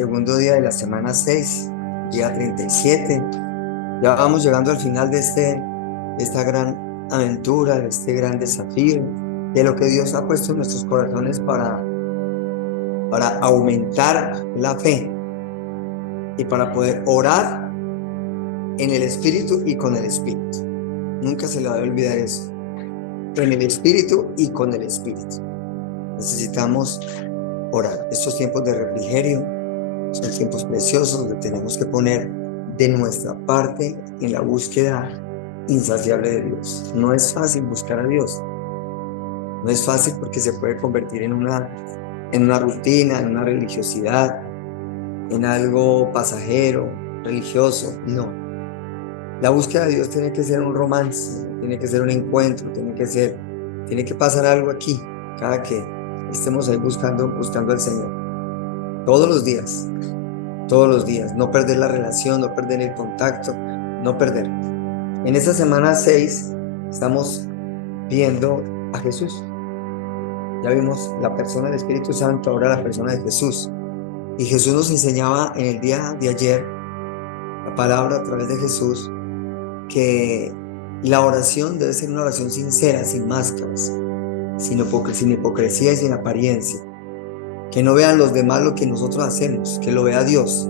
segundo día de la semana 6, día 37. Ya vamos llegando al final de esta gran aventura, de este gran desafío, de lo que Dios ha puesto en nuestros corazones para aumentar la fe y para poder orar en el Espíritu y con el Espíritu. Nunca se le va a olvidar eso. En el Espíritu y con el Espíritu. Necesitamos orar. Estos tiempos de refrigerio son tiempos preciosos donde tenemos que poner de nuestra parte en la búsqueda insaciable de Dios. No es fácil buscar a Dios. No es fácil porque se puede convertir en una rutina, en una religiosidad, en algo pasajero, religioso. No. La búsqueda de Dios tiene que ser un romance, tiene que ser un encuentro, tiene que pasar algo aquí, cada que estemos ahí buscando al Señor. Todos los días, no perder la relación, no perder el contacto, no perder. En esta semana 6 estamos viendo a Jesús. Ya vimos la persona del Espíritu Santo, ahora la persona de Jesús. Y Jesús nos enseñaba en el día de ayer, la palabra a través de Jesús, que la oración debe ser una oración sincera, sin máscaras, sin hipocresía y sin apariencia. Que no vean los demás lo que nosotros hacemos, que lo vea Dios,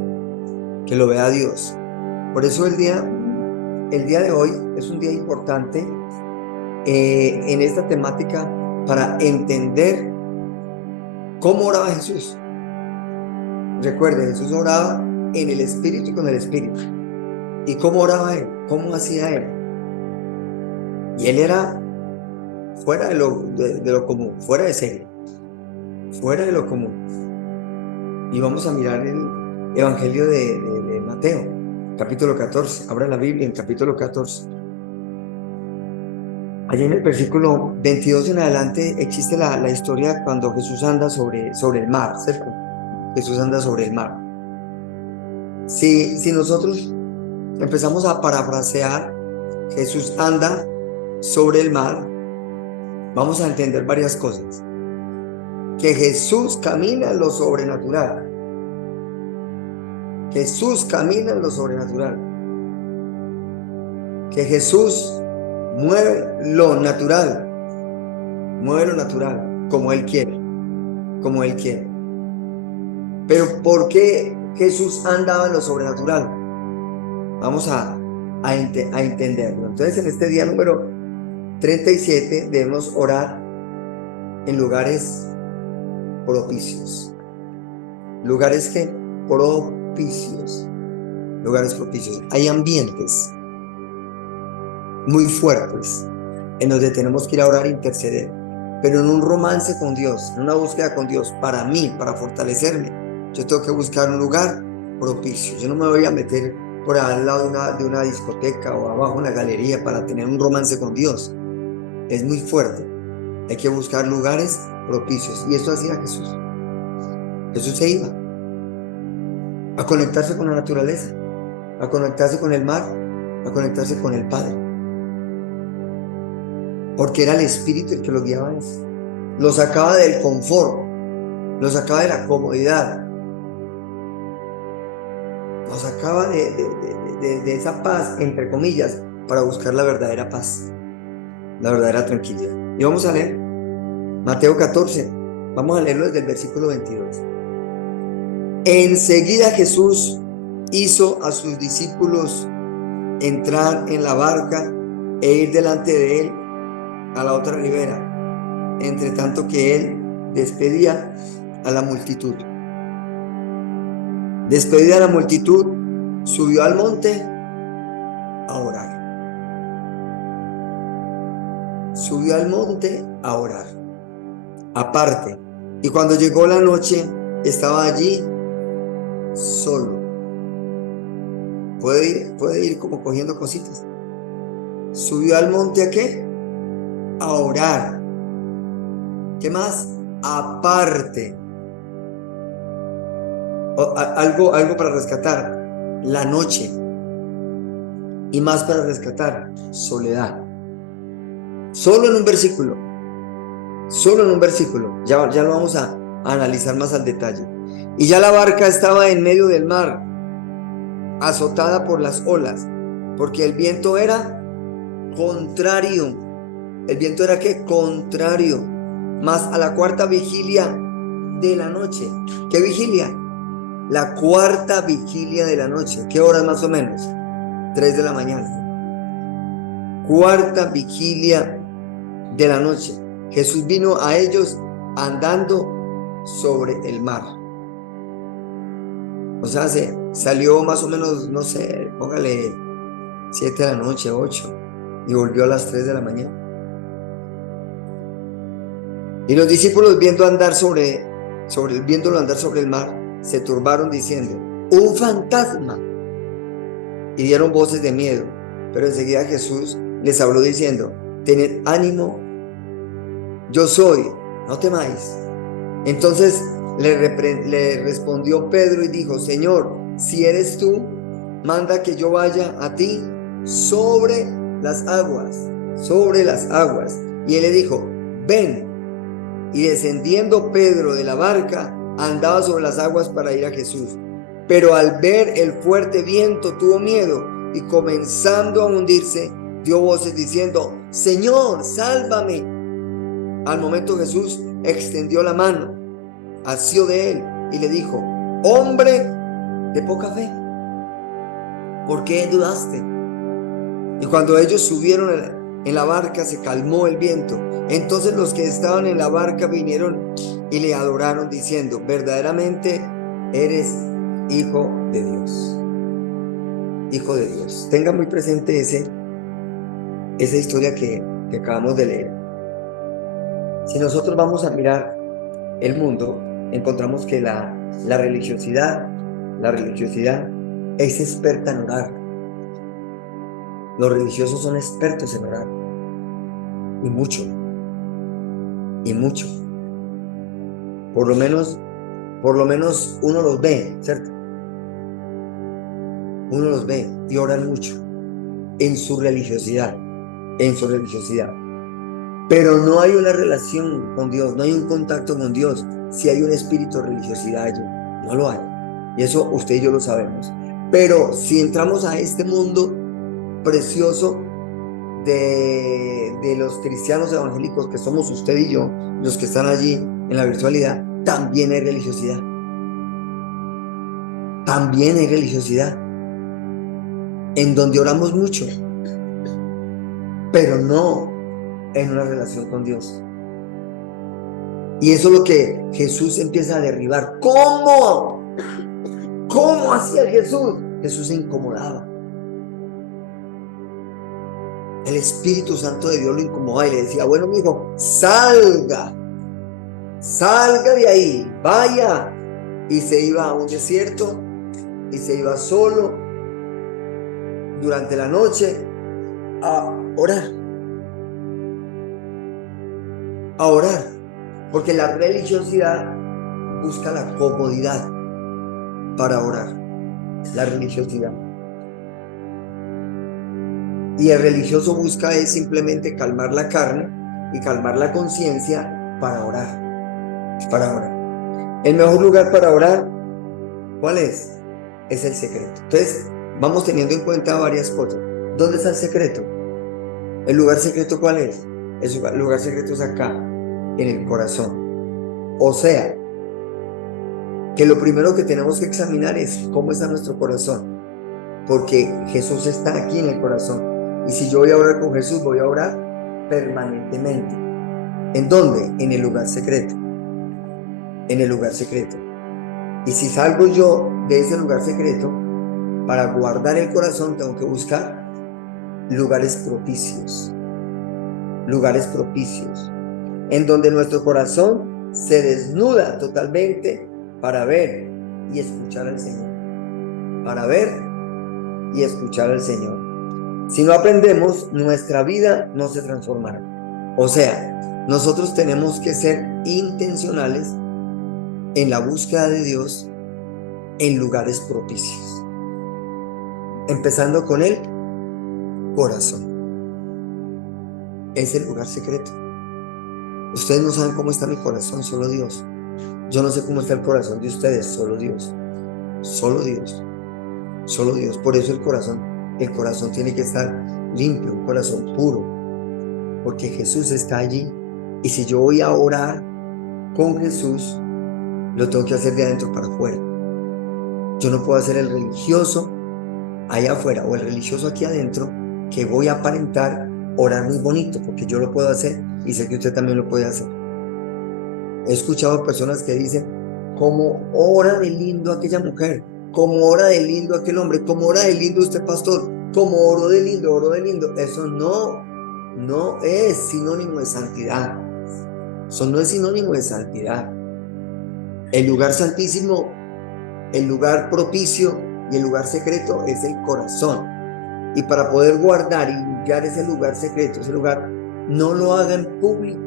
que lo vea Dios. Por eso el día de hoy es un día importante en esta temática para entender cómo oraba Jesús. Recuerde, Jesús oraba en el Espíritu y con el Espíritu. ¿Y cómo oraba Él? ¿Cómo hacía Él? Y Él era fuera de lo común, fuera de serie, fuera de lo común. Y vamos a mirar el Evangelio de Mateo, capítulo 14. Abra la Biblia en capítulo 14. Allí en el versículo 22 en adelante existe la historia cuando Jesús anda sobre el mar, ¿cierto? Jesús anda sobre el mar. Si nosotros empezamos a parafrasear, Jesús anda sobre el mar, vamos a entender varias cosas. Que Jesús camina en lo sobrenatural. Jesús camina en lo sobrenatural. Que Jesús mueve lo natural como Él quiere, Pero ¿por qué Jesús andaba en lo sobrenatural? Vamos a entenderlo. Entonces, en este día número 37 debemos orar en lugares propicios. Lugares propicios. Hay ambientes muy fuertes en donde tenemos que ir a orar e interceder, pero en un romance con Dios, en una búsqueda con Dios, para mí, para fortalecerme, yo tengo que buscar un lugar propicio. Yo no me voy a meter por al lado de una discoteca o abajo en la galería para tener un romance con Dios. Es muy fuerte. Hay que buscar lugares propicios. Y eso hacía Jesús. Jesús se iba a conectarse con la naturaleza, a conectarse con el mar, a conectarse con el Padre. Porque era el Espíritu el que lo guiaba. Lo sacaba del confort, lo sacaba de la comodidad, lo sacaba de esa paz, entre comillas, para buscar la verdadera paz, la verdadera tranquilidad. Y vamos a leer Mateo 14, vamos a leerlo desde el versículo 22. Enseguida Jesús hizo a sus discípulos entrar en la barca e ir delante de él a la otra ribera, entre tanto que él despedía a la multitud. Despedida a la multitud, subió al monte a orar. Subió al monte a orar, aparte. Y cuando llegó la noche, estaba allí solo. Puede ir como cogiendo cositas. Subió al monte ¿a qué? A orar. ¿Qué más? Aparte. Algo para rescatar. La noche. Y más para rescatar. Soledad. Solo en un versículo. Ya lo vamos a analizar más al detalle. Y ya la barca estaba en medio del mar, azotada por las olas, porque el viento era contrario. ¿El viento era qué? Contrario. Mas a la cuarta vigilia de la noche. ¿Qué vigilia? La cuarta vigilia de la noche. ¿Qué horas más o menos? 3 de la mañana. Cuarta vigilia de la noche. Jesús vino a ellos andando sobre el mar. O sea, salió más o menos, no sé, póngale 7 de la noche, 8, y volvió a las 3 de la mañana. Y los discípulos viéndolo andar sobre el mar, se turbaron diciendo: ¡un fantasma! Y dieron voces de miedo. Pero enseguida Jesús les habló diciendo: tened ánimo, yo soy, no temáis. Entonces le respondió Pedro y dijo: Señor, si eres tú, manda que yo vaya a ti sobre las aguas, sobre las aguas. Y él le dijo: ven. Y descendiendo Pedro de la barca, andaba sobre las aguas para ir a Jesús. Pero al ver el fuerte viento tuvo miedo, y comenzando a hundirse, dio voces diciendo: Señor, sálvame. Al momento Jesús extendió la mano, asió de él y le dijo: hombre de poca fe, ¿por qué dudaste? Y cuando ellos subieron en la barca, se calmó el viento. Entonces los que estaban en la barca vinieron y le adoraron diciendo: verdaderamente eres Hijo de Dios. Hijo de Dios. Tenga muy presente esa historia que acabamos de leer. Si nosotros vamos a mirar el mundo, encontramos que la religiosidad es experta en orar. Los religiosos son expertos en orar. Y mucho. Por lo menos uno los ve, ¿cierto? Uno los ve y oran mucho en su religiosidad. Pero no hay una relación con Dios, no hay un contacto con Dios. Si hay un espíritu de religiosidad allí, no lo hay. Y eso usted y yo lo sabemos. Pero si entramos a este mundo precioso de los cristianos evangélicos que somos usted y yo, los que están allí en la virtualidad, también hay religiosidad. También hay religiosidad en donde oramos mucho, pero no en una relación con Dios. Y eso es lo que Jesús empieza a derribar. ¿Cómo hacía Jesús? Jesús se incomodaba. El Espíritu Santo de Dios lo incomodaba y le decía: bueno, mi hijo, salga de ahí, vaya. Y se iba a un desierto y se iba solo durante la noche a orar. Porque la religiosidad busca la comodidad para orar. La religiosidad. Y el religioso busca es simplemente calmar la carne y calmar la conciencia para orar. El mejor lugar para orar, ¿cuál es? Es el secreto. Entonces, vamos teniendo en cuenta varias cosas. ¿Dónde está el secreto? ¿El lugar secreto cuál es? El lugar secreto es acá, en el corazón. O sea, que lo primero que tenemos que examinar es cómo está nuestro corazón. Porque Jesús está aquí en el corazón. Y si yo voy a orar con Jesús, voy a orar permanentemente. ¿En dónde? En el lugar secreto. Y si salgo yo de ese lugar secreto, para guardar el corazón tengo que buscar lugares propicios, en donde nuestro corazón se desnuda totalmente para ver y escuchar al Señor. Si no aprendemos, nuestra vida no se transformará. O sea, nosotros tenemos que ser intencionales en la búsqueda de Dios en lugares propicios, empezando con el corazón. Es el lugar secreto. Ustedes no saben cómo está mi corazón, solo Dios. Yo no sé cómo está el corazón de ustedes, solo Dios, solo Dios, solo Dios. Por eso el corazón tiene que estar limpio, un corazón puro, porque Jesús está allí. Y si yo voy a orar con Jesús, lo tengo que hacer de adentro para afuera. Yo no puedo hacer el religioso allá afuera o el religioso aquí adentro, que voy a aparentar orar muy bonito, porque yo lo puedo hacer y sé que usted también lo puede hacer. He escuchado personas que dicen, cómo ora de lindo aquella mujer, cómo ora de lindo aquel hombre, cómo ora de lindo usted pastor, cómo oró de lindo, oró de lindo. Eso no es sinónimo de santidad. Eso no es sinónimo de santidad. El lugar santísimo, el lugar propicio y el lugar secreto es el corazón. Y para poder guardar y limpiar ese lugar secreto, ese lugar, no lo haga en público.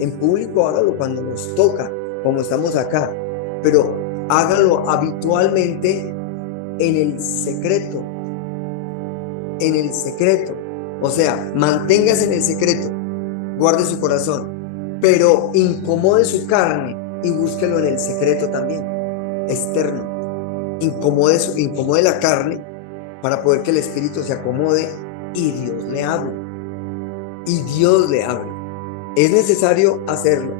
En público hágalo cuando nos toca, como estamos acá. Pero hágalo habitualmente en el secreto. En el secreto. O sea, manténgase en el secreto. Guarde su corazón. Pero incomode su carne y búsquelo en el secreto también. Externo. Incomode la carne para poder que el espíritu se acomode y Dios le hable. Y Dios le hable. Es necesario hacerlo.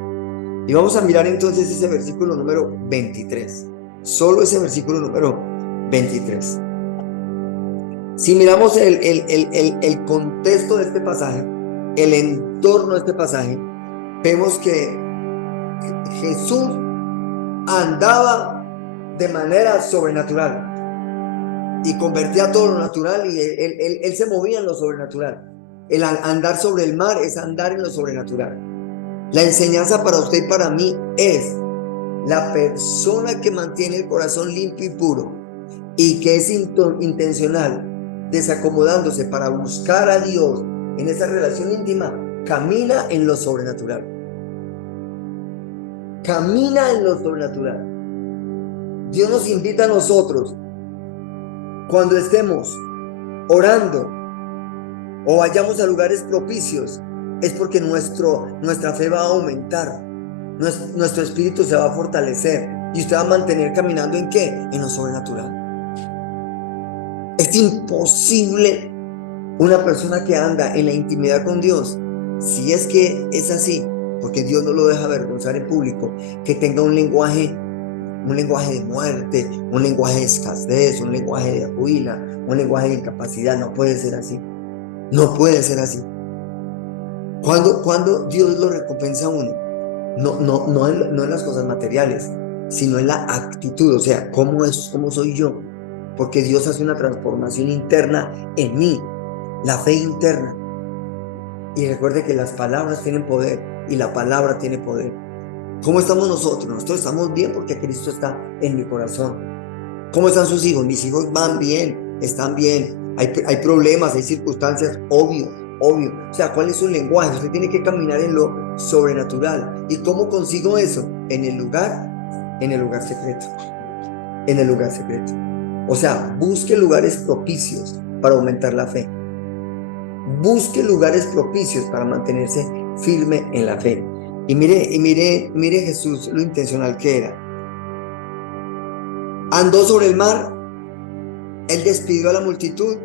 Y vamos a mirar entonces ese versículo número 23. Solo ese versículo número 23. Si miramos el contexto de este pasaje, el entorno de este pasaje, vemos que Jesús andaba de manera sobrenatural y convertía todo lo natural, y él se movía en lo sobrenatural. El andar sobre el mar es andar en lo sobrenatural. La enseñanza para usted y para mí es: la persona que mantiene el corazón limpio y puro y que es intencional, desacomodándose para buscar a Dios en esa relación íntima, camina en lo sobrenatural. Camina en lo sobrenatural. Dios nos invita a nosotros, cuando estemos orando o vayamos a lugares propicios, es porque nuestra fe va a aumentar, nuestro espíritu se va a fortalecer y usted va a mantener caminando ¿en qué? En lo sobrenatural. Es imposible una persona que anda en la intimidad con Dios, si es que es así, porque Dios no lo deja avergonzar en público, que tenga un lenguaje de muerte, un lenguaje de escasez, un lenguaje de ruina, un lenguaje de incapacidad. No puede ser así. No puede ser así. Cuando Dios lo recompensa a uno, no en las cosas materiales, sino en la actitud. O sea, ¿cómo soy yo? Porque Dios hace una transformación interna en mí, la fe interna. Y recuerde que las palabras tienen poder y la palabra tiene poder. ¿Cómo estamos nosotros? Nosotros estamos bien porque Cristo está en mi corazón. ¿Cómo están sus hijos? Mis hijos van bien, están bien. Hay problemas, hay circunstancias, obvio. O sea, ¿cuál es su lenguaje? Usted tiene que caminar en lo sobrenatural. ¿Y cómo consigo eso? En el lugar secreto. En el lugar secreto. O sea, busque lugares propicios para aumentar la fe. Busque lugares propicios para mantenerse firme en la fe. Y mire Jesús lo intencional que era. Andó sobre el mar, él despidió a la multitud,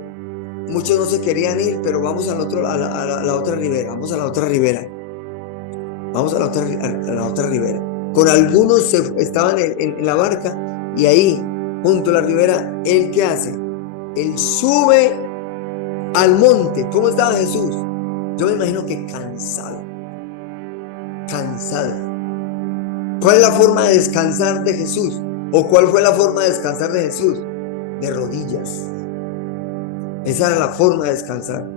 muchos no se querían ir, pero vamos a la otra ribera, vamos a la otra ribera. Con algunos estaban en la barca, y ahí, junto a la ribera, ¿él qué hace? Él sube al monte. ¿Cómo estaba Jesús? Yo me imagino que cansado. ¿Cuál es la forma de descansar de Jesús? ¿O cuál fue la forma de descansar de Jesús? De rodillas. Esa era la forma de descansar.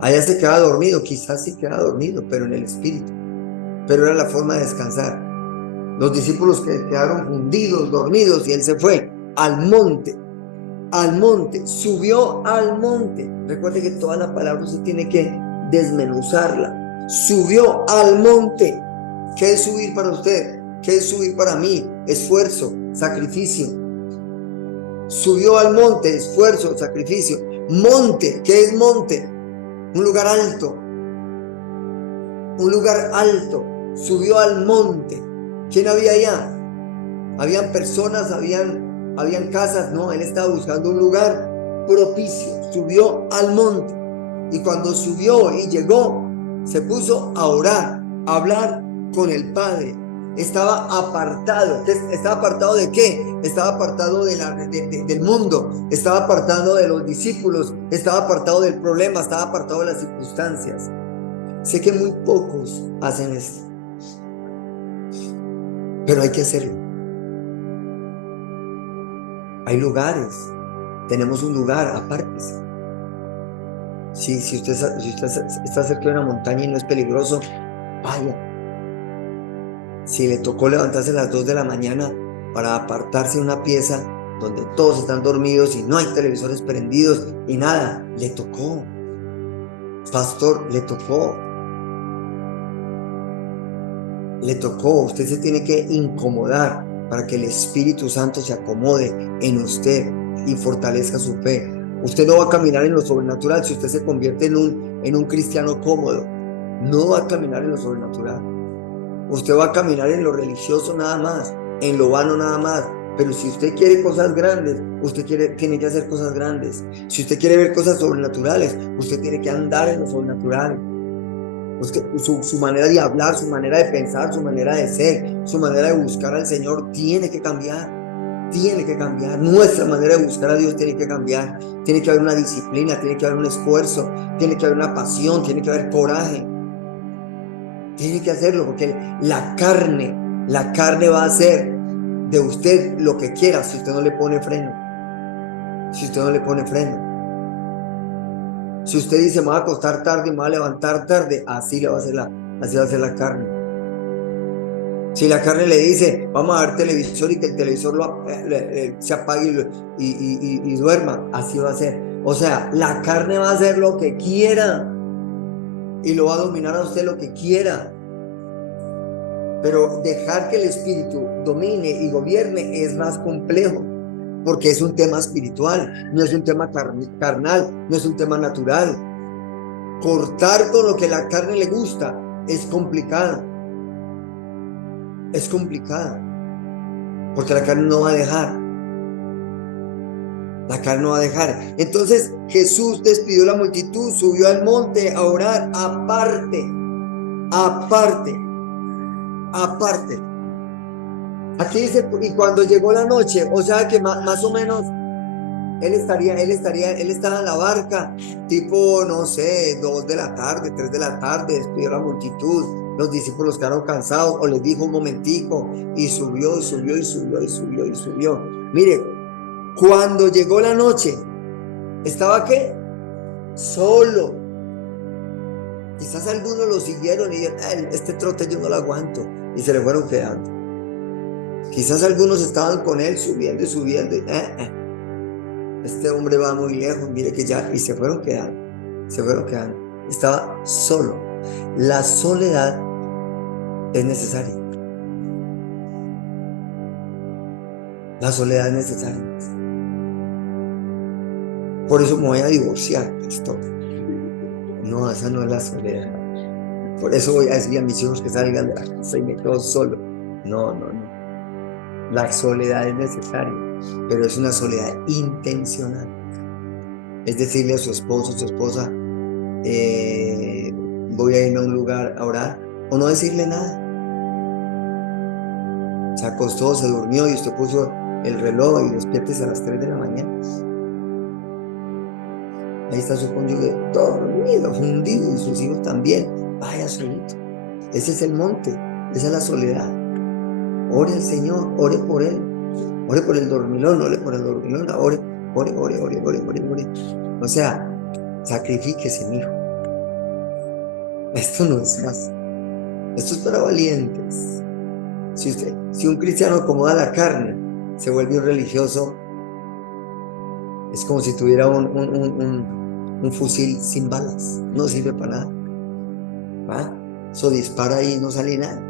Allá se quedaba dormido, quizás sí quedaba dormido, pero en el espíritu. Pero era la forma de descansar. Los discípulos que quedaron fundidos, dormidos, y él se fue al monte. Subió al monte. Recuerde que toda la palabra se tiene que desmenuzarla. Subió al monte. ¿Qué es subir para usted? ¿Qué es subir para mí? Esfuerzo, sacrificio. Subió al monte, esfuerzo, sacrificio. Monte, ¿qué es monte? Un lugar alto. Subió al monte. ¿Quién había allá? Habían personas, habían casas. No, él estaba buscando un lugar propicio. Subió al monte. Y cuando subió y llegó, se puso a orar, a hablar con el Padre. Estaba apartado. ¿Estaba apartado de qué? Estaba apartado del mundo. Estaba apartado de los discípulos. Estaba apartado del problema. Estaba apartado de las circunstancias. Sé que muy pocos hacen esto, pero hay que hacerlo. Hay lugares. Tenemos un lugar, apártese. Si usted está cerca de una montaña y no es peligroso, vaya. Si le tocó levantarse a las 2 de la mañana para apartarse de una pieza donde todos están dormidos y no hay televisores prendidos y nada, le tocó. Pastor, le tocó. Le tocó. Usted se tiene que incomodar para que el Espíritu Santo se acomode en usted y fortalezca su fe. Usted no va a caminar en lo sobrenatural si usted se convierte en un cristiano cómodo. No va a caminar en lo sobrenatural. Usted va a caminar en lo religioso nada más, en lo vano nada más. Pero si usted quiere cosas grandes, tiene que hacer cosas grandes. Si usted quiere ver cosas sobrenaturales, usted tiene que andar en lo sobrenatural. Su manera de hablar, su manera de pensar, su manera de ser, su manera de buscar al Señor tiene que cambiar. Tiene que cambiar. Nuestra manera de buscar a Dios tiene que cambiar. Tiene que haber una disciplina, tiene que haber un esfuerzo, tiene que haber una pasión, tiene que haber coraje. Tiene que hacerlo porque la carne va a hacer de usted lo que quiera si usted no le pone freno. Si usted no le pone freno. Si usted dice, me va a acostar tarde y me va a levantar tarde, así va a ser la carne. Si la carne le dice, vamos a ver televisor y que el televisor se apague y duerma, así va a ser. O sea, la carne va a hacer lo que quiera y lo va a dominar a usted lo que quiera. Pero dejar que el espíritu domine y gobierne es más complejo, porque es un tema espiritual, no es un tema carnal, no es un tema natural. Cortar con lo que la carne le gusta es complicado. Es complicado, porque la carne no va a dejar. La carne no va a dejar. Entonces Jesús despidió a la multitud, subió al monte a orar aparte. Aquí dice, y cuando llegó la noche, o sea que más o menos él estaba en la barca, tipo, no sé, 2 de la tarde, 3 de la tarde, despidió a la multitud. Los discípulos quedaron cansados, o les dijo un momentico, y subió. Mire, cuando llegó la noche, ¿estaba qué? Solo. Quizás algunos lo siguieron y dijeron, este trote yo no lo aguanto, y se le fueron quedando. Quizás algunos estaban con él subiendo. Este hombre va muy lejos, mire que ya, y se fueron quedando. Estaba solo. La soledad es necesaria. La soledad es necesaria. Por eso me voy a divorciar, pastor. No, esa no es la soledad. Por eso voy a decir a mis hijos que salgan de la casa y me quedo solo. No. La soledad es necesaria, pero es una soledad intencional. Es decirle a su esposo, a su esposa, voy a irme a un lugar a orar, o no decirle nada. Se acostó, se durmió y usted puso el reloj y despiértese a las 3 de la mañana. Ahí está su cónyuge dormido, fundido, y sus hijos también. Vaya solito. Ese es el monte, esa es la soledad. Ore al Señor, ore por él. Ore por el dormilón, ore por el dormilón, ore. O sea, sacrifíquese, mijo. Esto no es fácil. Esto es para valientes. Si un cristiano acomoda la carne, se vuelve un religioso, es como si tuviera un fusil sin balas. No sirve para nada. ¿Va? Eso dispara y no sale nada.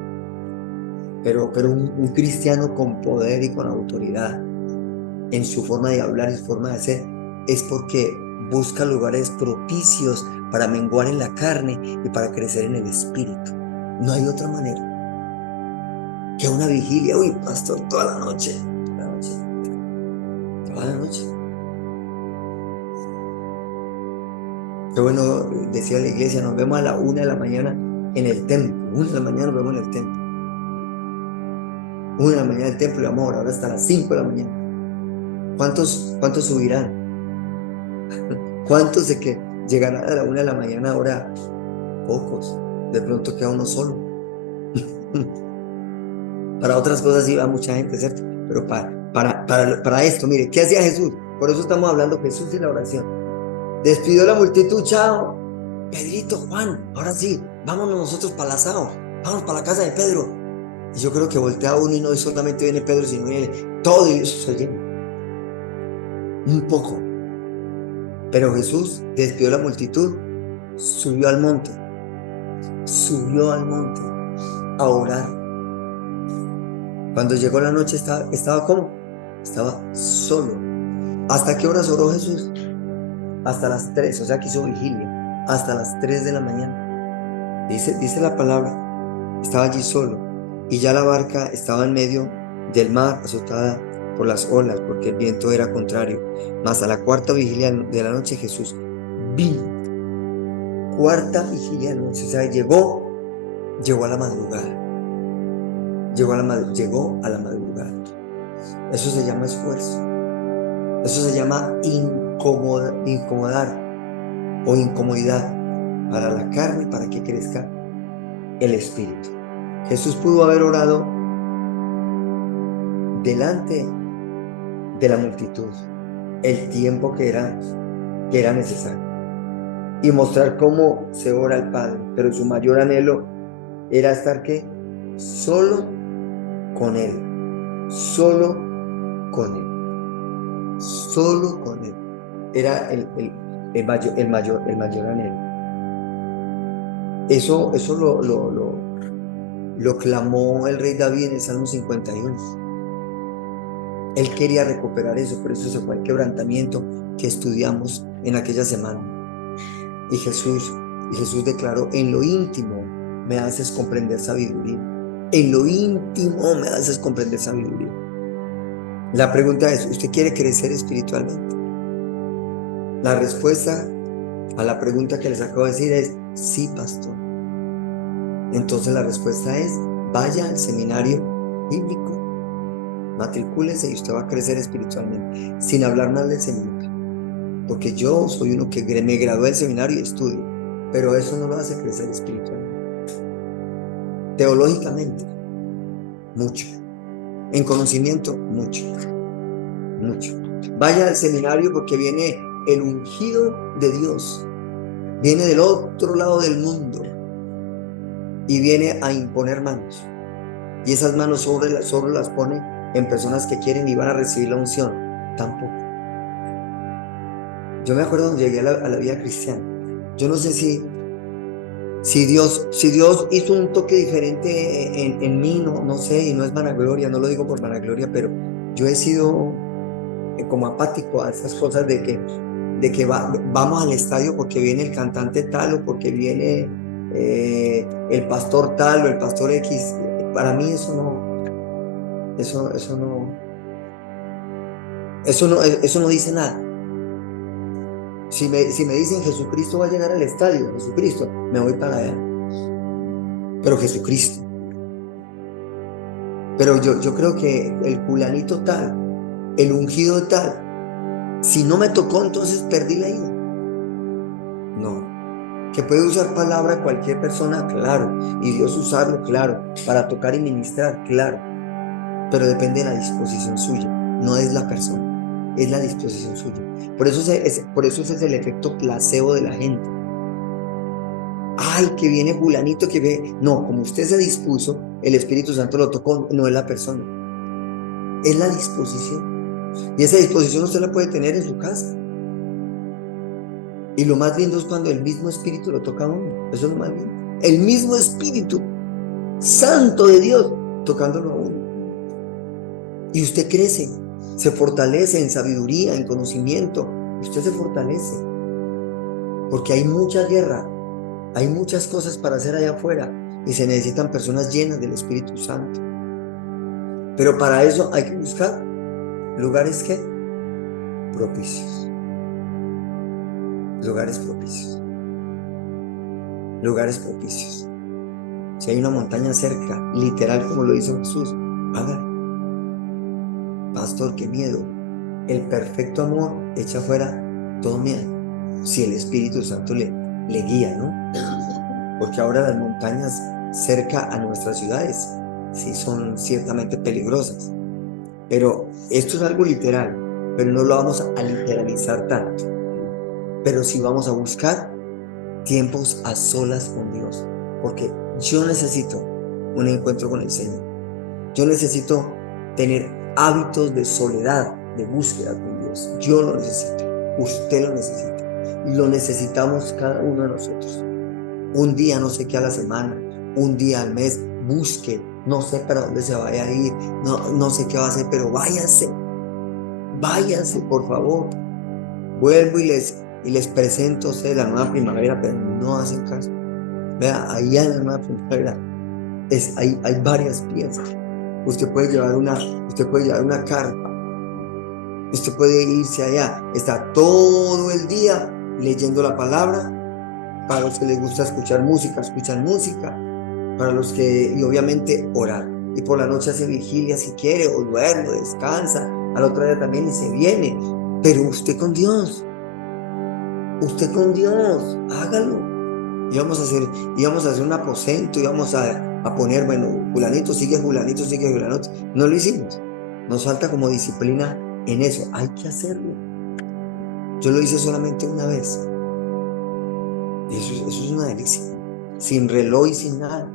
Pero un cristiano con poder y con autoridad en su forma de hablar y su forma de hacer, es porque busca lugares propicios para menguar en la carne y para crecer en el espíritu. No hay otra manera. que una vigilia. Uy, pastor, toda la noche, toda la noche. Qué bueno, decía la iglesia, nos vemos a la 1 de la mañana en el templo. 1 de la mañana nos vemos en el templo. 1 de la mañana en el templo y vamos a orar hasta las 5 de la mañana. ¿Cuántos subirán? ¿Cuántos de que llegarán a la 1 de la mañana ahora? Pocos. De pronto queda uno solo. Para otras cosas sí va mucha gente, ¿cierto? Pero para esto, mire, ¿qué hacía Jesús? Por eso estamos hablando Jesús en la oración. Despidió a la multitud, chao. Pedrito, Juan, ahora sí, vámonos nosotros para el asado, vamos para la casa de Pedro. Y yo creo que voltea uno y no solamente viene Pedro, sino viene todo y eso se llena. Un poco. Pero Jesús despidió a la multitud, subió al monte a orar. Cuando llegó la noche estaba ¿cómo? Estaba solo. ¿Hasta qué horas oró Jesús? Hasta las 3, o sea que hizo vigilia, hasta las 3 de la mañana. Dice la palabra, estaba allí solo, y ya la barca estaba en medio del mar, azotada por las olas, porque el viento era contrario. Mas a la 4.ª vigilia de la noche Jesús vino. 4.ª vigilia de la noche, o sea, llegó a la madrugada. Llegó a la madrugada. Eso se llama esfuerzo. Eso se llama incomodar o incomodidad para la carne, para que crezca el espíritu. Jesús pudo haber orado delante de la multitud el tiempo que era necesario y mostrar cómo se ora al Padre, pero su mayor anhelo era estar ¿qué? Solo con Él, solo con Él. Solo con Él. Era el mayor anhelo. Eso lo clamó el rey David en el Salmo 51. Él quería recuperar eso, por eso se fue el quebrantamiento que estudiamos en aquella semana. Y Jesús declaró: en lo íntimo me haces comprender sabiduría. En lo íntimo me haces comprender sabiduría. La pregunta es: ¿usted quiere crecer espiritualmente? La respuesta a la pregunta que les acabo de decir es: sí, pastor. Entonces la respuesta es: vaya al seminario bíblico, matricúlese y usted va a crecer espiritualmente, sin hablar mal del seminario. Porque yo soy uno que me gradué del seminario y estudio, pero eso no lo hace crecer espiritualmente. Teológicamente, mucho. En conocimiento, mucho. Vaya al seminario porque viene el ungido de Dios. Viene del otro lado del mundo y viene a imponer manos. Y esas manos solo las pone en personas que quieren y van a recibir la unción. Tampoco. Yo me acuerdo cuando llegué a la vida cristiana. Yo no sé si Dios hizo un toque diferente en mí, no sé, y no es vanagloria, no lo digo por vanagloria, pero yo he sido como apático a esas cosas de que vamos al estadio porque viene el cantante tal o porque viene el pastor tal o el pastor X. Para mí eso no dice nada. Si me dicen Jesucristo va a llegar al estadio, Jesucristo, me voy para allá. Pero Jesucristo. Pero yo creo que el fulanito tal, el ungido tal, si no me tocó, entonces perdí la ida. No. Que puede usar palabra cualquier persona, claro. Y Dios usarlo, claro. Para tocar y ministrar, claro. Pero depende de la disposición suya. No es la persona. Es la disposición suya. Por eso ese es el efecto placebo de la gente. Ay, que viene fulanito, que ve. No, como usted se dispuso, el Espíritu Santo lo tocó, no es la persona. Es la disposición. Y esa disposición usted la puede tener en su casa. Y lo más lindo es cuando el mismo Espíritu lo toca a uno. Eso es lo más lindo. El mismo Espíritu Santo de Dios tocándolo a uno. Y usted crece. Se fortalece en sabiduría, en conocimiento. Usted se fortalece. Porque hay mucha guerra. Hay muchas cosas para hacer allá afuera. Y se necesitan personas llenas del Espíritu Santo. Pero para eso hay que buscar lugares que propicios. Lugares propicios. Lugares propicios. Si hay una montaña cerca, literal como lo hizo Jesús, hágalo. Pastor, qué miedo. El perfecto amor echa fuera todo miedo. Si el Espíritu Santo le guía, ¿no? Porque ahora las montañas cerca a nuestras ciudades sí son ciertamente peligrosas. Pero esto es algo literal, pero no lo vamos a literalizar tanto. Pero sí vamos a buscar tiempos a solas con Dios, porque yo necesito un encuentro con el Señor. Yo necesito tener hábitos de soledad, de búsqueda con Dios. Yo lo necesito, usted lo necesita, y lo necesitamos cada uno de nosotros. Un día, no sé qué a la semana, un día al mes, busque. No sé para dónde se vaya a ir, no sé qué va a hacer, pero váyanse, por favor. Vuelvo y les presento a ustedes la nueva primavera, pero no hacen caso. Vea, allá en la nueva primavera hay varias piezas. Usted puede llevar una carpa. Usted puede irse allá, está todo el día leyendo la palabra. Para los que les gusta escuchar música, escuchan música. Para los que, y obviamente orar. Y por la noche hace vigilia si quiere, o duerme, o descansa. Al otro día también y se viene. Pero usted con Dios, hágalo. Íbamos a hacer un aposento, íbamos a poner, bueno, fulanito sigue fulanito. No lo hicimos. Nos falta como disciplina en eso. Hay que hacerlo. Yo lo hice solamente una vez. Y eso es una delicia. Sin reloj y sin nada.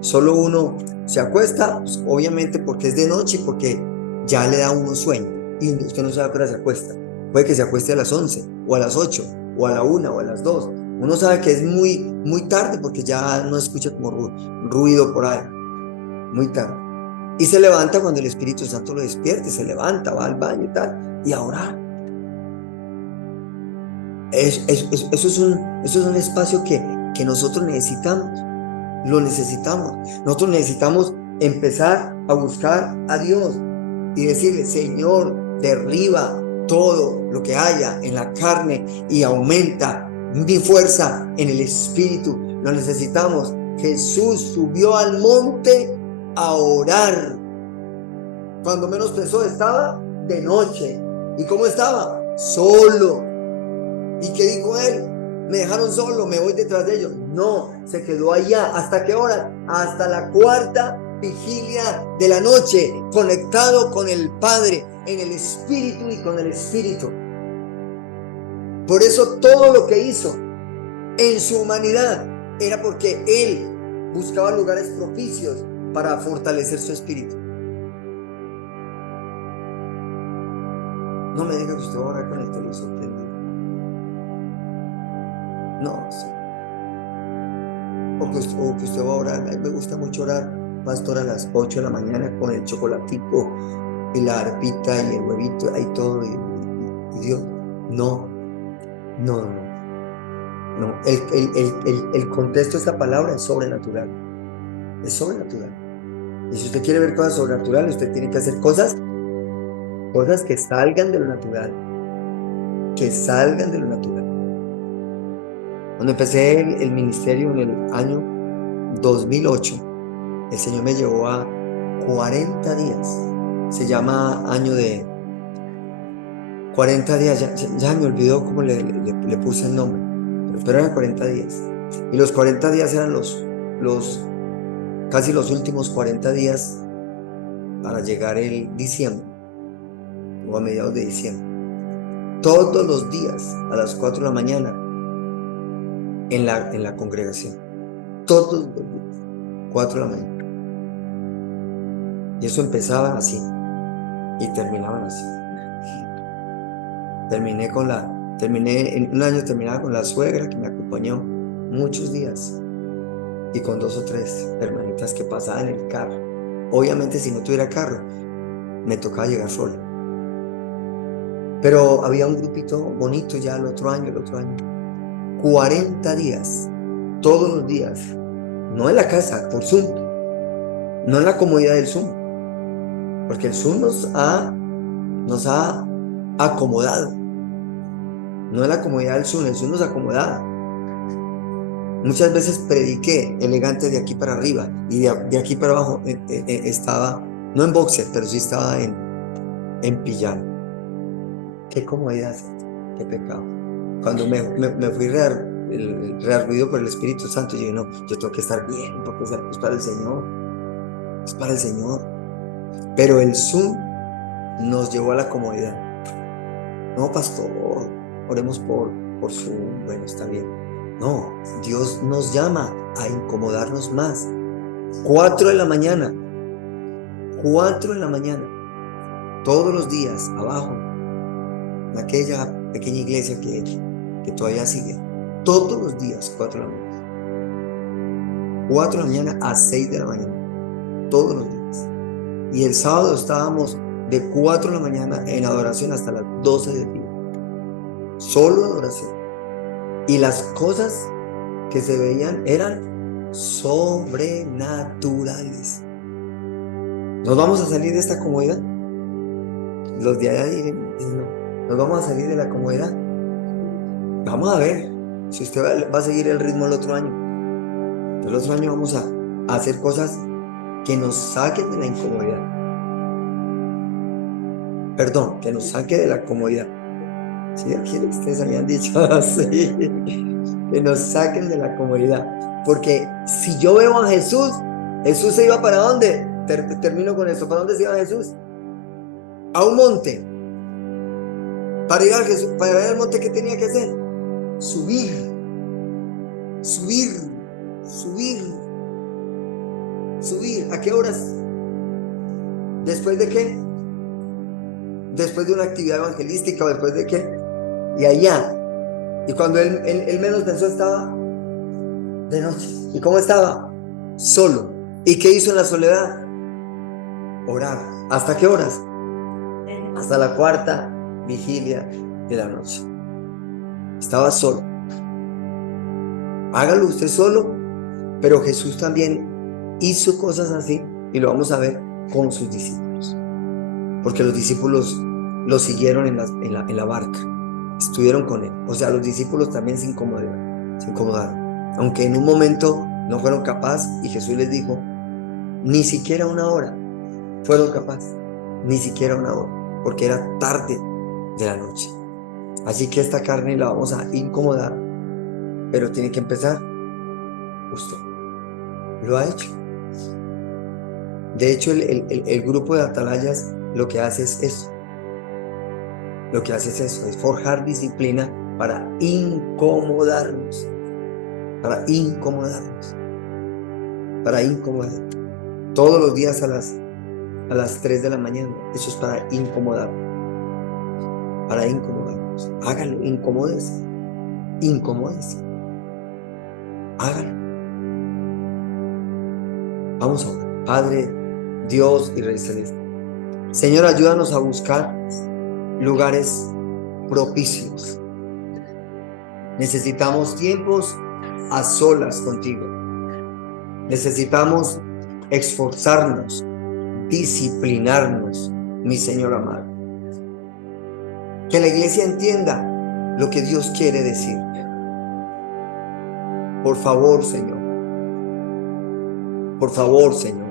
Solo uno se acuesta, pues, obviamente porque es de noche y porque ya le da uno sueño. Y usted no sabe a qué hora se acuesta. Puede que se acueste a las 11, o a las 8, o a la 1, o a las 2. Uno sabe que es muy tarde porque ya no escucha como ruido por ahí. Muy tarde. Y se levanta cuando el Espíritu Santo lo despierte. Se levanta, va al baño y tal. Y a orar. Eso es un espacio que nosotros necesitamos. Lo necesitamos. Nosotros necesitamos empezar a buscar a Dios y decirle: Señor, derriba todo lo que haya en la carne y aumenta mi fuerza en el espíritu. Lo necesitamos. Jesús subió al monte a orar. Cuando menos pensó, estaba de noche. ¿Y cómo estaba? Solo. ¿Y qué dijo él? Me dejaron solo, me voy detrás de ellos. No, se quedó allá. ¿Hasta qué hora? Hasta la cuarta vigilia de la noche, conectado con el Padre en el Espíritu y con el Espíritu. Por eso todo lo que hizo en su humanidad era porque él buscaba lugares propicios para fortalecer su espíritu. No me diga que usted va a orar con el televisor prendido. No, sí. O que usted va a orar. A mí me gusta mucho orar, pastor, a las 8 de la mañana con el chocolatico y la arpita y el huevito, ahí todo, y Dios. No. El contexto de esta palabra es sobrenatural. Es sobrenatural. Y si usted quiere ver cosas sobrenaturales, usted tiene que hacer cosas que salgan de lo natural. Que salgan de lo natural. Cuando empecé el ministerio en el año 2008, el Señor me llevó a 40 días. Se llama año de 40 días. Ya me olvidó cómo le puse el nombre. Pero eran 40 días. Y los 40 días eran casi los últimos 40 días para llegar el diciembre, o a mediados de diciembre. Todos los días a las 4 de la mañana en la congregación. Todos los días, 4 de la mañana. Y eso empezaba así y terminaban así. Terminé en un año terminaba con la suegra que me acompañó muchos días y con 2 o 3 hermanitas que pasaban en el carro. Obviamente si no tuviera carro me tocaba llegar solo. Pero había un grupito bonito ya el otro año. 40 días, todos los días, no en la casa, por Zoom, no en la comodidad del Zoom, Porque el Zoom nos ha acomodado. No es la comodidad del Zoom, el Zoom nos acomoda. Muchas veces prediqué elegante de aquí para arriba y de aquí para abajo estaba, no en boxer, pero sí estaba en pijama. Qué comodidad, qué pecado. Cuando me fui rearguido por el Espíritu Santo, yo dije, no, yo tengo que estar bien, porque es para el Señor, es para el Señor. Pero el Zoom nos llevó a la comodidad. No, pastor, oremos por Zoom, bueno, está bien. No, Dios nos llama a incomodarnos más. 4 de la mañana, 4 de la mañana, todos los días, abajo, en aquella pequeña iglesia que todavía sigue, todos los días, 4 de la mañana. 4 de la mañana a 6 de la mañana, todos los días. Y el sábado estábamos de 4 de la mañana en adoración hasta las 12 del día. Solo adoración. Y las cosas que se veían eran sobrenaturales. ¿Nos vamos a salir de esta comodidad? Los de allá dirán, no. ¿Nos vamos a salir de la comodidad? Vamos a ver si usted va a seguir el ritmo el otro año. El otro año vamos a hacer cosas que nos saquen de la incomodidad. Perdón, que nos saque de la comodidad. ¿Sí? Ustedes habían dicho así. Que nos saquen de la comodidad. Porque si yo veo a Jesús, Jesús se iba ¿para dónde? Termino con esto. ¿Para dónde se iba Jesús? A un monte. Para ir al monte, ¿qué tenía que hacer? Subir. ¿A qué horas? ¿Después de qué? Después de una actividad evangelística, o después de qué. Y allá. Y cuando él menos pensó, estaba de noche. ¿Y cómo estaba? Solo. ¿Y qué hizo en la soledad? Orar. ¿Hasta qué horas? Hasta la 4ª vigilia de la noche. Estaba solo. Hágalo usted solo, pero Jesús también hizo cosas así, y lo vamos a ver con sus discípulos. Porque los discípulos lo siguieron en la barca. Estuvieron con él. O sea, los discípulos también se incomodaron. Aunque en un momento no fueron capaces, y Jesús les dijo, ni siquiera una hora fueron capaces, ni siquiera una hora, porque era tarde de la noche. Así que esta carne la vamos a incomodar, pero tiene que empezar usted. Lo ha hecho. De hecho, el grupo de atalayas lo que hace es eso. Lo que hace es eso, es forjar disciplina para incomodarnos. Para incomodarnos. Todos los días a las 3 de la mañana. Eso es para incomodarnos. Para incomodarnos. Hágalo, incomódese. Hágalo. Vamos a orar. Padre, Dios y Rey Celeste. Señor, ayúdanos a buscar lugares propicios. Necesitamos tiempos a solas contigo. Necesitamos esforzarnos, disciplinarnos, mi Señor amado. Que la iglesia entienda lo que Dios quiere decir. Por favor, Señor. Por favor, Señor.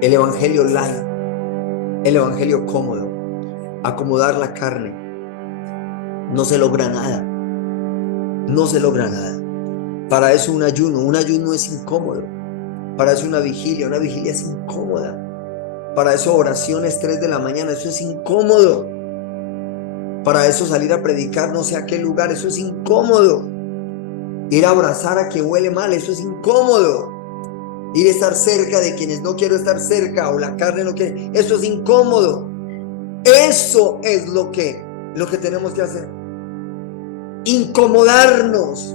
El evangelio light, el evangelio cómodo, acomodar la carne, no se logra nada. No se logra nada. Para eso un ayuno es incómodo. Para eso una vigilia es incómoda. Para eso oraciones 3 de la mañana, eso es incómodo. Para eso salir a predicar no sé a qué lugar, eso es incómodo. Ir a abrazar a quien huele mal, eso es incómodo. Ir a estar cerca de quienes no quiero estar cerca, o la carne no quiere, eso es incómodo. Eso es lo que tenemos que hacer. Incomodarnos,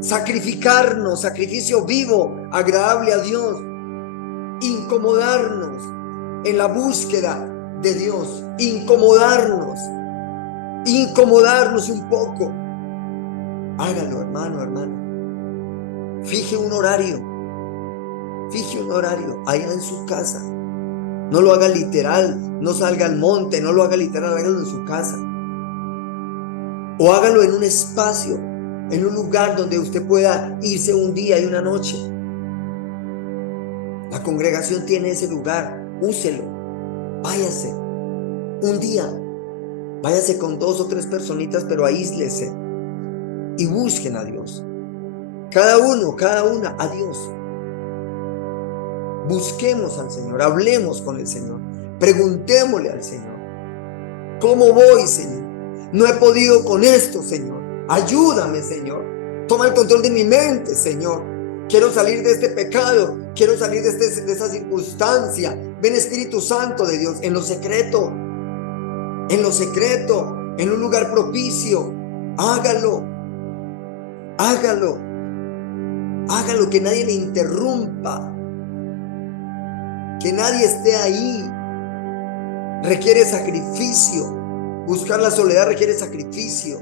sacrificarnos, sacrificio vivo, agradable a Dios, incomodarnos en la búsqueda de Dios, incomodarnos un poco. Hágalo, hermano. Fije un horario allá en su casa. No lo haga literal, no salga al monte, no lo haga literal, hágalo en su casa. O hágalo en un espacio, en un lugar donde usted pueda irse un día y una noche. La congregación tiene ese lugar, úselo, váyase un día, váyase con 2 o 3 personitas, pero aíslese y busquen a Dios. Cada uno, cada una, a Dios. Busquemos al Señor, hablemos con el Señor, preguntémosle al Señor: ¿cómo voy, Señor? No he podido con esto, Señor. Ayúdame, Señor. Toma el control de mi mente, Señor. Quiero salir de este pecado, quiero salir de esa circunstancia. Ven, Espíritu Santo de Dios, en lo secreto, en un lugar propicio. Hágalo, hágalo, hágalo, que nadie le interrumpa, que nadie esté ahí. Requiere sacrificio. Buscar la soledad requiere sacrificio.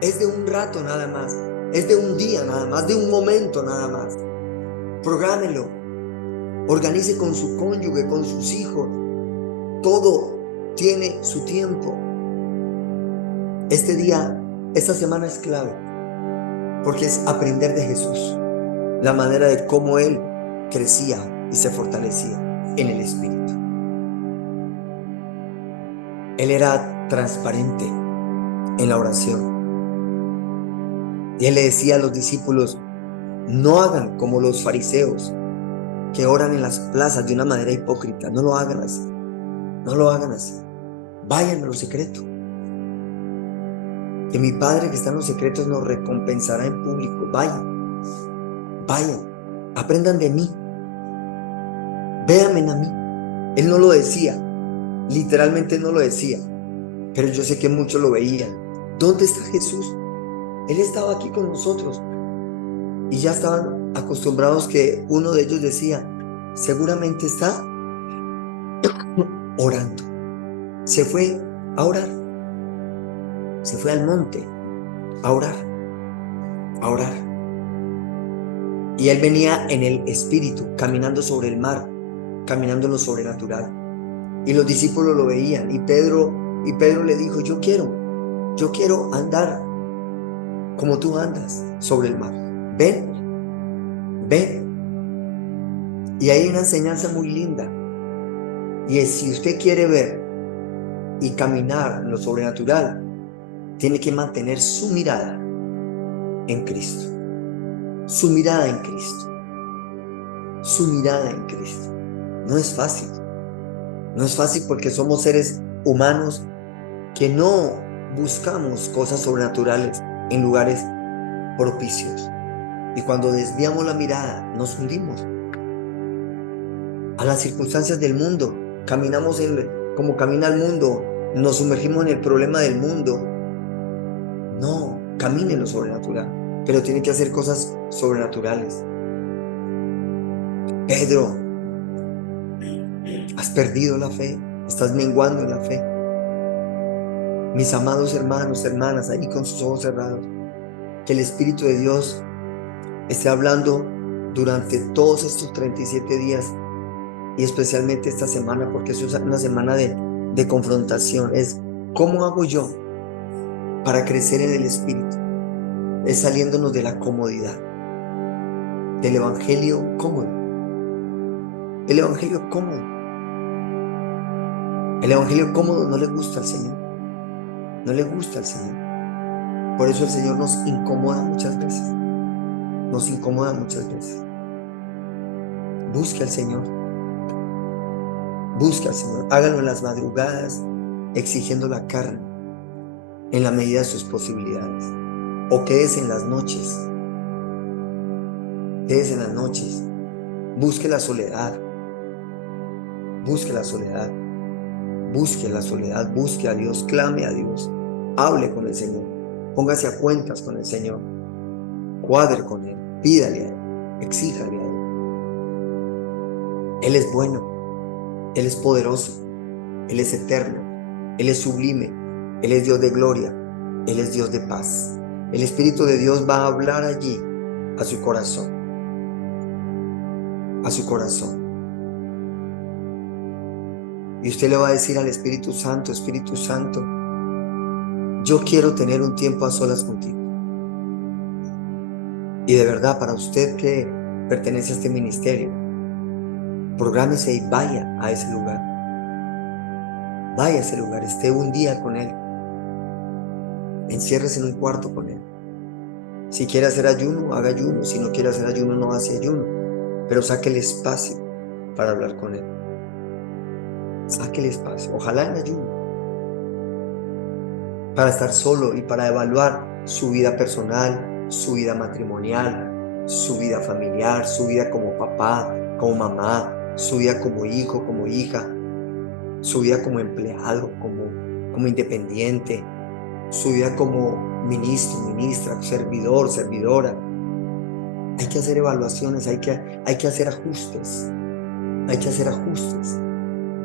Es de un rato nada más, es de un día nada más, de un momento nada más. Prográmelo, organice con su cónyuge, con sus hijos. Todo tiene su tiempo. Este día, esta semana es clave, porque es aprender de Jesús, la manera de cómo Él crecía y se fortalecía en el Espíritu. Él era transparente en la oración. Y Él le decía a los discípulos: no hagan como los fariseos, que oran en las plazas de una manera hipócrita. No lo hagan así. No lo hagan así. Vayan a lo secreto, que mi Padre que está en los secretos nos recompensará en público. Vayan, vayan, aprendan de mí, véanme a mí. Él no lo decía, literalmente no lo decía, pero yo sé que muchos lo veían. ¿Dónde está Jesús? Él estaba aquí con nosotros. Y ya estaban acostumbrados que uno de ellos decía: seguramente está orando. Se fue a orar. Se fue al monte a orar. A orar. Y Él venía en el Espíritu, caminando sobre el mar, caminando en lo sobrenatural. Y los discípulos lo veían. Y Pedro le dijo: yo quiero andar como tú andas sobre el mar. Ven. Y hay una enseñanza muy linda. Y es: si usted quiere ver y caminar en lo sobrenatural, tiene que mantener su mirada en Cristo. Su mirada en Cristo. Su mirada en Cristo. No es fácil. No es fácil porque somos seres humanos que no buscamos cosas sobrenaturales en lugares propicios. Y cuando desviamos la mirada, nos hundimos a las circunstancias del mundo. Caminamos como camina el mundo. Nos sumergimos en el problema del mundo. No, camine en lo sobrenatural, pero tiene que hacer cosas sobrenaturales. Pedro, has perdido la fe, estás menguando en la fe. Mis amados hermanos, hermanas, ahí con sus ojos cerrados, que el Espíritu de Dios esté hablando durante todos estos 37 días y especialmente esta semana, porque es una semana de confrontación. Es: ¿cómo hago yo para crecer en el Espíritu? Es saliéndonos de la comodidad, del evangelio cómodo. El evangelio cómodo. El evangelio cómodo no le gusta al Señor. No le gusta al Señor. Por eso el Señor nos incomoda muchas veces. Nos incomoda muchas veces. Busque al Señor. Busque al Señor. Hágalo en las madrugadas, exigiendo la carne, en la medida de sus posibilidades. O quédese en las noches. Quédese en las noches. Busque la soledad. Busque la soledad. Busque la soledad. Busque a Dios. Clame a Dios. Hable con el Señor. Póngase a cuentas con el Señor. Cuadre con Él. Pídale a Él. Exíjale a Él. Él es bueno. Él es poderoso. Él es eterno. Él es sublime. Él es Dios de gloria. Él es Dios de paz. El Espíritu de Dios va a hablar allí a su corazón. A su corazón. Y usted le va a decir al Espíritu Santo, Espíritu Santo, yo quiero tener un tiempo a solas contigo. Y de verdad, para usted que pertenece a este ministerio, prográmese y vaya a ese lugar. Vaya a ese lugar, esté un día con Él. Enciérrese en un cuarto con Él. Si quiere hacer ayuno, haga ayuno. Si no quiere hacer ayuno, no hace ayuno. Pero saque el espacio para hablar con Él. Saque el espacio, ojalá en ayuno, para estar solo y para evaluar su vida personal, su vida matrimonial, su vida familiar, su vida como papá, como mamá, su vida como hijo, como hija, su vida como empleado, como independiente, su vida como ministro, ministra, servidor, servidora. Hay que hacer evaluaciones, hay que hacer ajustes, hay que hacer ajustes.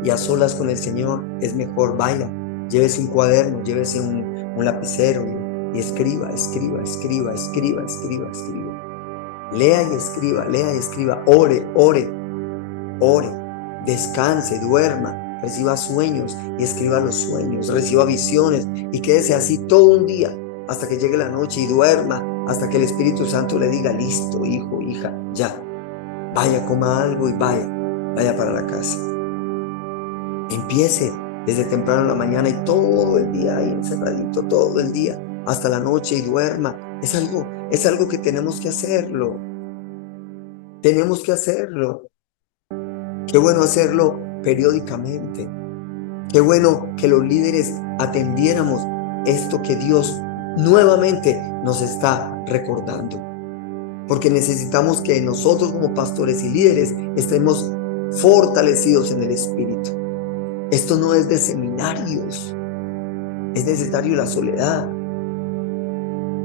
Y a solas con el Señor es mejor. Vaya, llévese un cuaderno, llévese un lapicero y escriba, escriba, escriba, escriba, escriba, escriba. Lea y escriba, lea y escriba. Ore, ore, ore. Descanse, duerma, reciba sueños y escriba los sueños, reciba visiones y quédese así todo un día hasta que llegue la noche y duerma hasta que el Espíritu Santo le diga, listo, hijo, hija, ya. Vaya, coma algo y vaya para la casa. Empiece desde temprano en la mañana y todo el día ahí encerradito, todo el día hasta la noche y duerma. Es algo que tenemos que hacerlo. Tenemos que hacerlo. Qué bueno hacerlo periódicamente. Qué bueno que los líderes atendiéramos esto que Dios nuevamente nos está recordando. Porque necesitamos que nosotros como pastores y líderes estemos fortalecidos en el Espíritu. Esto no es de seminarios, es necesario la soledad.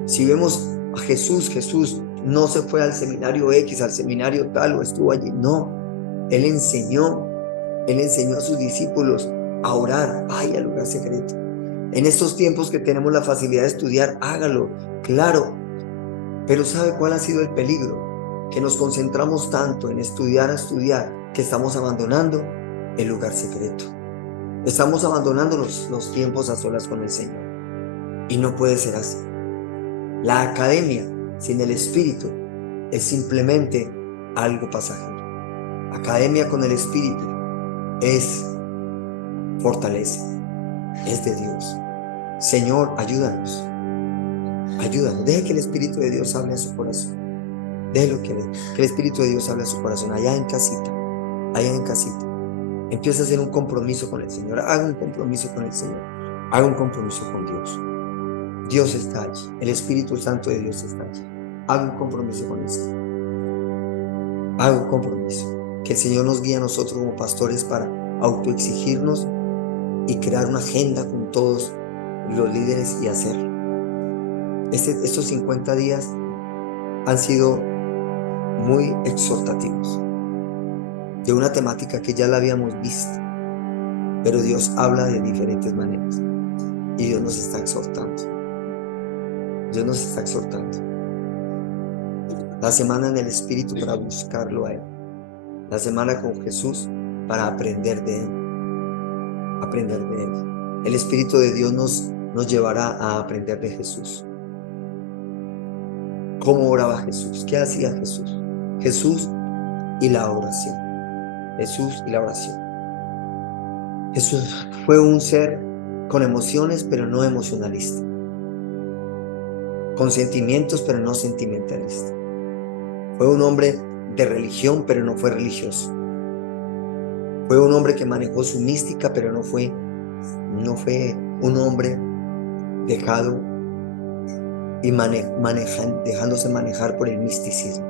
Si vemos a Jesús no se fue al seminario X, al seminario tal o estuvo allí, no. Él enseñó a sus discípulos a orar, vaya al lugar secreto. En estos tiempos que tenemos la facilidad de estudiar, hágalo, claro. Pero ¿sabe cuál ha sido el peligro? Que nos concentramos tanto en estudiar, que estamos abandonando el lugar secreto. Estamos abandonando los tiempos a solas con el Señor. Y no puede ser así. La academia sin el Espíritu es simplemente algo pasajero. Academia con el Espíritu es fortaleza, es de Dios. Señor, ayúdanos. Ayúdanos. Deje que el Espíritu de Dios hable a su corazón. Déjelo que el Espíritu de Dios hable a su corazón. Allá en casita. Allá en casita. Empieza a hacer un compromiso con el Señor. Haga un compromiso con el Señor. Haga un compromiso con Dios. Dios está allí. El Espíritu Santo de Dios está allí. Haga un compromiso con el Señor. Haga un compromiso. Que el Señor nos guíe a nosotros como pastores para autoexigirnos y crear una agenda con todos los líderes y hacerlo. Estos 50 días han sido muy exhortativos, de una temática que ya la habíamos visto, pero Dios habla de diferentes maneras y Dios nos está exhortando. Dios nos está exhortando. La semana en el Espíritu para buscarlo a Él. La semana con Jesús para aprender de Él. Aprender de Él. El Espíritu de Dios nos llevará a aprender de Jesús. ¿Cómo oraba Jesús? ¿Qué hacía Jesús? Jesús y la oración. Jesús y la oración. Jesús fue un ser con emociones, pero no emocionalista. Con sentimientos, pero no sentimentalista. Fue un hombre de religión, pero no fue religioso. Fue un hombre que manejó su mística, pero no fue un hombre dejado y dejándose manejar por el misticismo.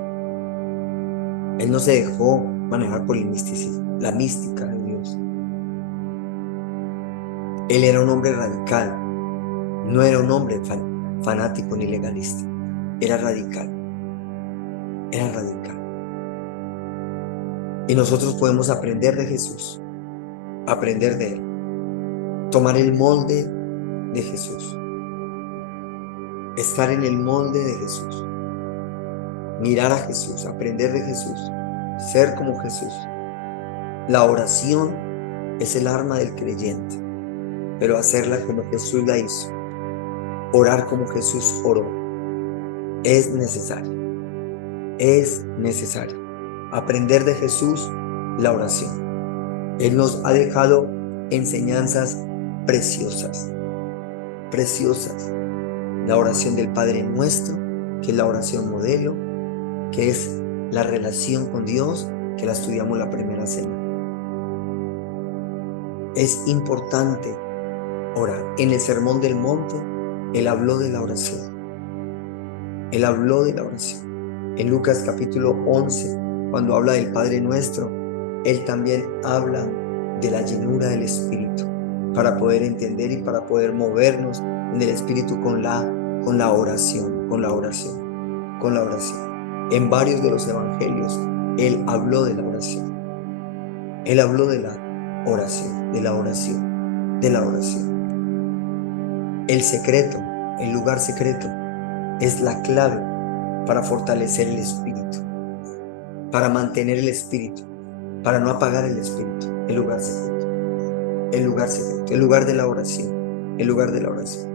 Él no se dejó manejar por el misticismo, la mística de Dios. Él era un hombre radical, no era un hombre fanático ni legalista, era radical. Y nosotros podemos aprender de Jesús, aprender de Él, tomar el molde de Jesús, estar en el molde de Jesús, mirar a Jesús, aprender de Jesús, ser como Jesús. La oración Es el arma del creyente, pero hacerla como Jesús la hizo, orar como Jesús oró, es necesario. Es necesario aprender de Jesús la oración. Él nos ha dejado enseñanzas preciosas, preciosas. La oración del Padre Nuestro, que es la oración modelo, que es la relación con Dios, que la estudiamos la primera semana. Es importante orar. En el Sermón del Monte, Él habló de la oración. Él habló de la oración. En Lucas capítulo 11, cuando habla del Padre Nuestro, Él también habla de la llenura del Espíritu, para poder entender y para poder movernos en el Espíritu con la oración, con la oración, con la oración. En varios de los evangelios, Él habló de la oración. Él habló de la oración, de la oración, de la oración. El secreto, el lugar secreto, es la clave para fortalecer el espíritu, para mantener el espíritu, para no apagar el espíritu. El lugar secreto, el lugar secreto, el lugar de la oración, el lugar de la oración.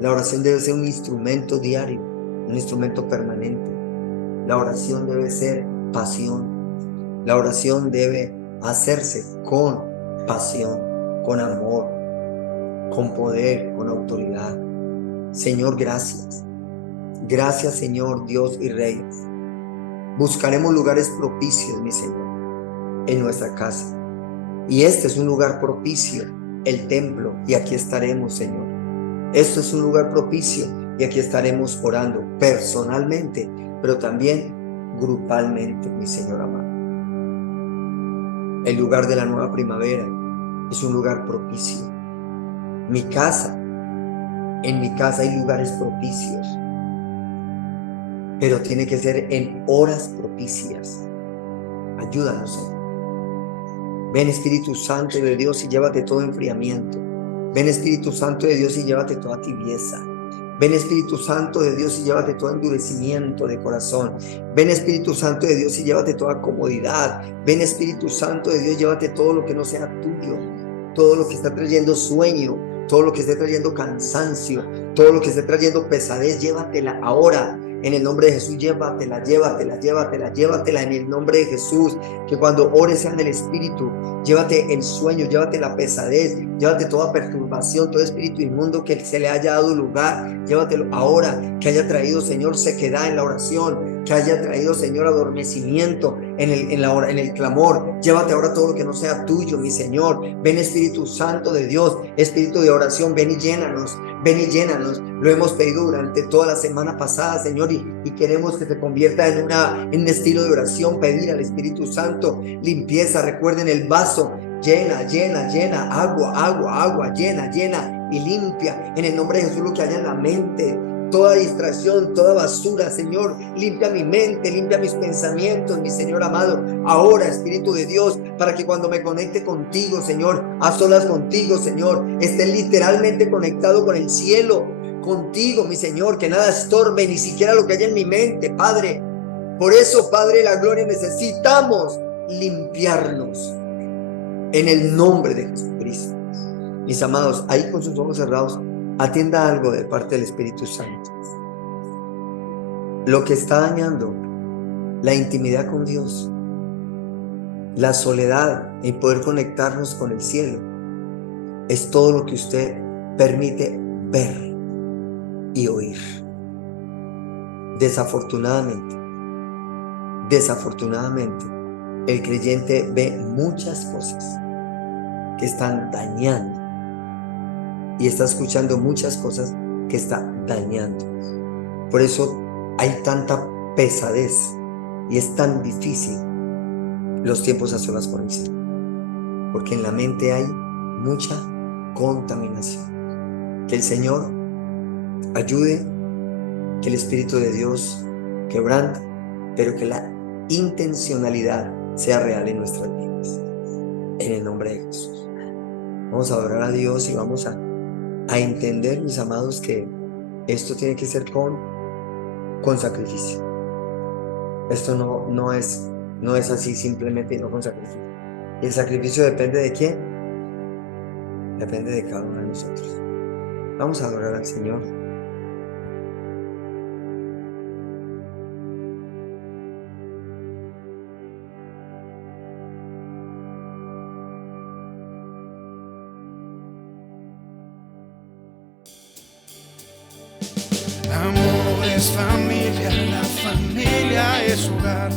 La oración debe ser un instrumento diario, un instrumento permanente. La oración debe ser pasión. La oración debe hacerse con pasión, con amor, con poder, con autoridad. Señor, gracias. Gracias, Señor, Dios y Rey. Buscaremos lugares propicios, mi Señor, en nuestra casa. Y este es un lugar propicio, el templo, y aquí estaremos, Señor. Esto es un lugar propicio y aquí estaremos orando personalmente, pero también grupalmente, mi Señor amado. El lugar de la nueva primavera es un lugar propicio. Mi casa, en mi casa hay lugares propicios, pero tiene que ser en horas propicias. Ayúdanos, Señor. Ven, Espíritu Santo de Dios, y llévate todo enfriamiento. Ven, Espíritu Santo de Dios, y llévate toda tibieza. Ven, Espíritu Santo de Dios, y llévate todo endurecimiento de corazón. Ven, Espíritu Santo de Dios, y llévate toda comodidad. Ven, Espíritu Santo de Dios, llévate todo lo que no sea tuyo, todo lo que está trayendo sueño, todo lo que esté trayendo cansancio, todo lo que esté trayendo pesadez, llévatela ahora. En el nombre de Jesús, llévatela, llévatela, llévatela, llévatela en el nombre de Jesús. Que cuando ores sea en el Espíritu. Llévate el sueño, llévate la pesadez, llévate toda perturbación, todo espíritu inmundo que se le haya dado lugar. Llévatelo ahora, que haya traído, Señor, sequedad en la oración, que haya traído, Señor, adormecimiento en el clamor. Llévate ahora todo lo que no sea tuyo, mi Señor. Ven, Espíritu Santo de Dios, Espíritu de oración, ven y llénanos. Ven y llénanos. Lo hemos pedido durante toda la semana pasada, Señor, y queremos que se convierta en un estilo de oración. Pedir al Espíritu Santo limpieza. Recuerden el vaso. Llena, llena, llena. Agua, agua, agua. Llena, llena y limpia. En el nombre de Jesús, lo que haya en la mente. Toda distracción, toda basura, Señor, limpia mi mente, limpia mis pensamientos, mi Señor amado. Ahora, Espíritu de Dios, para que cuando me conecte contigo, Señor, a solas contigo, Señor, esté literalmente conectado con el cielo, contigo, mi Señor, que nada estorbe, ni siquiera lo que haya en mi mente, Padre. Por eso, Padre de la gloria, necesitamos limpiarnos en el nombre de Jesucristo. Mis amados, ahí con sus ojos cerrados, atienda algo de parte del Espíritu Santo. Lo que está dañando la intimidad con Dios, la soledad y poder conectarnos con el cielo, es todo lo que usted permite ver y oír. Desafortunadamente, el creyente ve muchas cosas que están dañando y está escuchando muchas cosas que están dañando. Por eso hay tanta pesadez y es tan difícil los tiempos a solas con el Señor, porque en la mente hay mucha contaminación. Que el Señor ayude, que el Espíritu de Dios quebrante, pero que la intencionalidad sea real en nuestras vidas. En el nombre de Jesús. Vamos a adorar a Dios y vamos a entender, mis amados, que esto tiene que ser con sacrificio. Esto no es así simplemente, no con sacrificio. El sacrificio depende de quién, depende de cada uno de nosotros. Vamos a adorar al Señor. Amor es familia, la familia es hogar.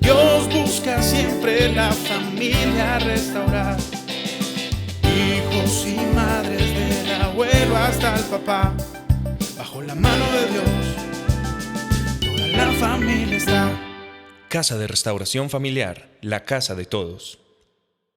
Dios busca siempre la familia restaurar. Hijos y madres, del abuelo hasta el papá, bajo la mano de Dios, toda la familia está. Casa de Restauración Familiar, la casa de todos.